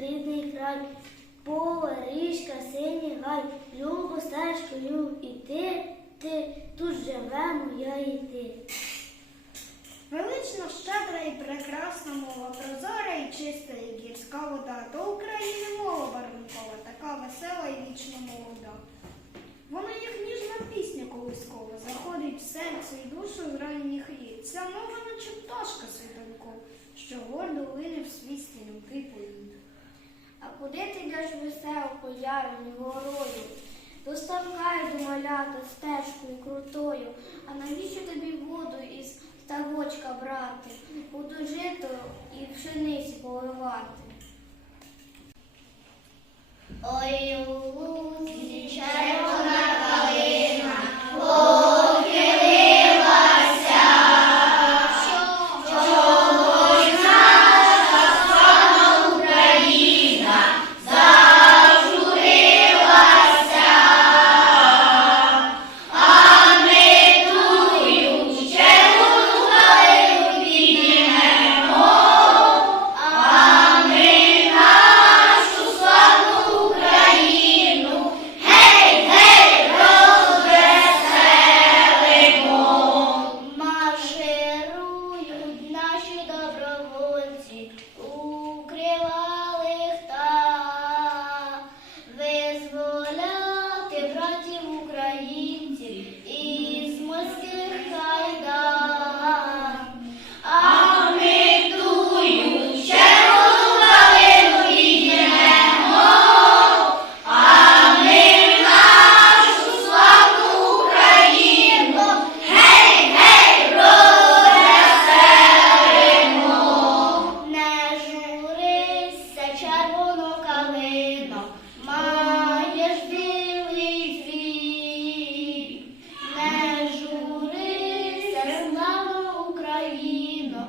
рідний край, поле, річка, синій гай, любо стежкою іти, ти, тут живемо я і ти. Велична, щедра і прекрасна мова, прозора і чиста, і гірська вода, то України мова барвінкова, така весела і вічно молода. Вона як ніжна пісня колискова, заходить в серце і душу з ранніх літ. Ця мова наче пташка світанков, що гордо лине в свій стрімкий політ. Куди ти йдеш веселко, ярою, горою? До ставка йду малята стежкою крутою. А навіщо тобі воду із ставочка брати? Буду жито і пшениці поливати. Ой, народів. Слава Україно!